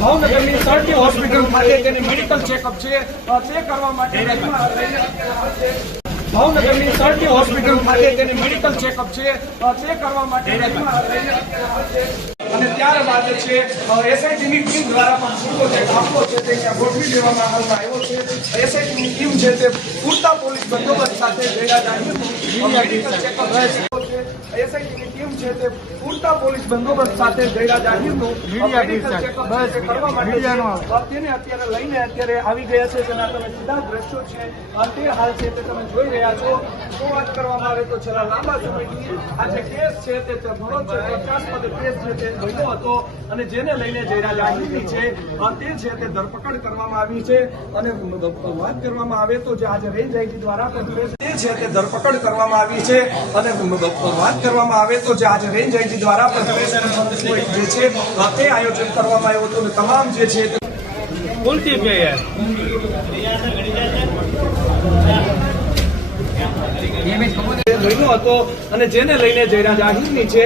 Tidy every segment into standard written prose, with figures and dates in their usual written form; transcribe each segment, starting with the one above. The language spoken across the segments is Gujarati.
ભાવનગરની સરટી હોસ્પિટલ માટે તેની મેડિકલ ચેકઅપ છે તે કરવા માટે ભાવનગરની સરટી હોસ્પિટલ માટે તેની મેડિકલ ચેકઅપ છે તે કરવા માટે અને ત્યારબાદ છે એસઆઈટીની ટીમ દ્વારા પણ પૂરતો જે કાફલો છે તે ત્યાં ગોઠવી દેવામાં આવ્યો છે. એસઆઈટીની ટીમ છે તે પૂરતા પોલીસ બંદોબસ્ત સાથે મેડિકલ ચેકઅપ રહેશે. એસઆઈટીની ટીમ છે તે પૂરતા પોલીસ બંદોબસ્ત સાથે ગયડા જાહેરનું મેડિકલ ચેકઅપ કરવા માટે તેને અત્યારે લઈને અત્યારે આવી ગયા છે. તેના તમે સીધા દ્રશ્યો છે તે હાલ છે તે તમે જોઈ રહ્યા છો. તો વાત કરવામાં આવે તો છેલ્લા લાંબા સમયથી આ જે કેસ છે તે ઘણો ચર્ચાસ્પદ કેસ છે તે બન્યો હતો અને જેને લઈને ગયડા જાહેરની છે તે ધરપકડ કરવામાં આવી છે. અને વાત કરવામાં આવે તો જે આજે રેન્જ આઈજી દ્વારા તે છે તે ધરપકડ કરવામાં આવી છે. અને વાત કરવામાં આવે તો જે આજે રેન્જ આઈજી દ્વારા જે છે તે આયોજન કરવામાં આવ્યું હતું. તમામ જે છે બન્યો હતો અને જેને લઈને ગયડા જાહેરની છે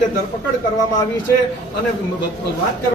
તે ધરપકડ કરવામાં આવી છે. અને વાત